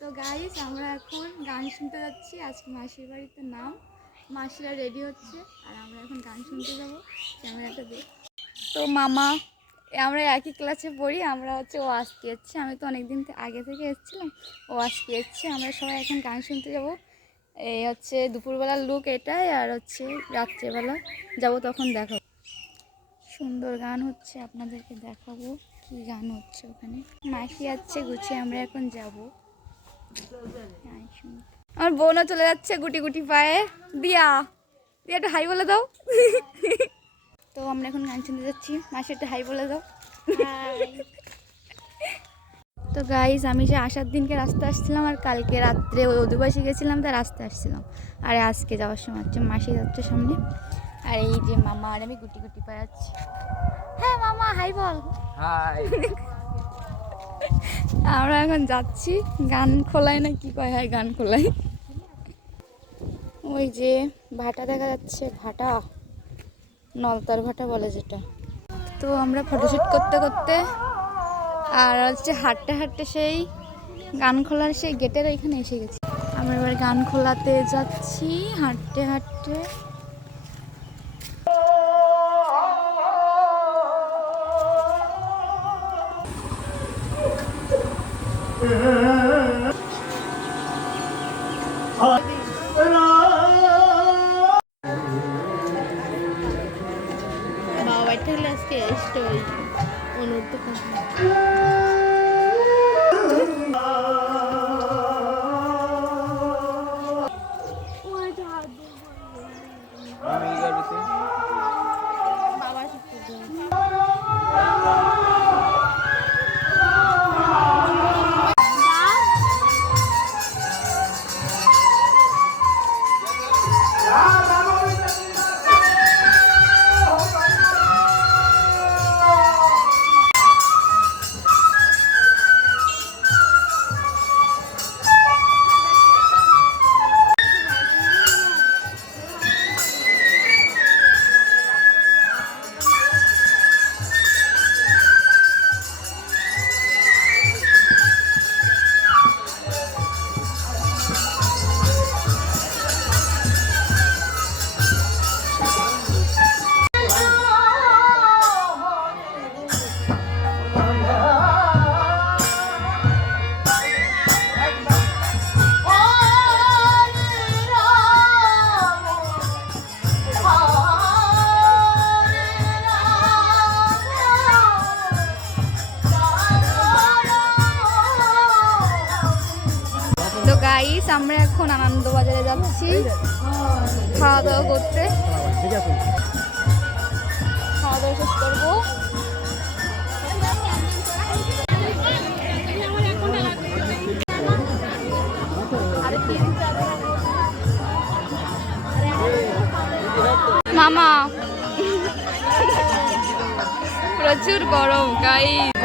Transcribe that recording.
তো গাইস আমরা এখন গান শুনতে যাচ্ছি। আজকে মাসির বাড়িতে নাম, মাসিরা রেডি হচ্ছে আর আমরা এখন গান শুনতে যাব। ক্যামেরাটা দেখ। তো মামা আমরা একই ক্লাসে পড়ি, আমরা হচ্ছে ও আজকে এসছে, আমি তো অনেকদিন আগে থেকে এসেছিলাম, ও আজকে এসছে। আমরা সবাই এখন গান শুনতে যাব। এই হচ্ছে দুপুরবেলার লুক এটাই, আর হচ্ছে রাত্রেবেলা যাব তখন দেখাবো। সুন্দর গান হচ্ছে, আপনাদেরকে দেখাবো কি গান হচ্ছে। ওখানে মাসি আসছে গুছিয়ে আমরা এখন যাব। আমার বোনও চলে যাচ্ছে গুটি গুটি পায়ে। দিয়া দিয়া একটা হাই বলে দাও। তো আমরা এখন গান শুনতে যাচ্ছি, মাসি একটা হাই বলে দাও। তো গাইস আমি যে আসার দিনকে রাস্তা আসছিলাম, আর কালকে রাত্রে ওই অধিবাসী গেছিলাম, তার রাস্তা আসছিলাম। আর আজকে যাওয়ার সময় হচ্ছে মাসি যাচ্ছে সামনে, আর এই যে মামা আর আমি গুটি গুটি পায়ে যাচ্ছি। হ্যাঁ মামা হাই বল। হাই। আমরা এখন যাচ্ছি, গান খোলাই না কি কয়, হয় গান খোলাই। ওই যে ভাটা দেখা যাচ্ছে, ভাটা নলতার ভাটা বলে যেটা। তো আমরা ফটোশ্যুট করতে করতে আর হচ্ছে হাঁটতে হাঁটতে সেই গান খোলার সেই গেটের ওইখানে এসে গেছি। আমরা এবার গান খোলাতে যাচ্ছি হাঁটতে হাঁটতে। বাবা বাড়িতে হলে আজকে স্টোরি অনুরোধ গাইস আমরা এখন আনন্দবাজারে যাচ্ছি খাওয়া দাওয়া করতে। খাওয়া দাওয়া শেষ করবো। মামা প্রচুর গরম গাইস।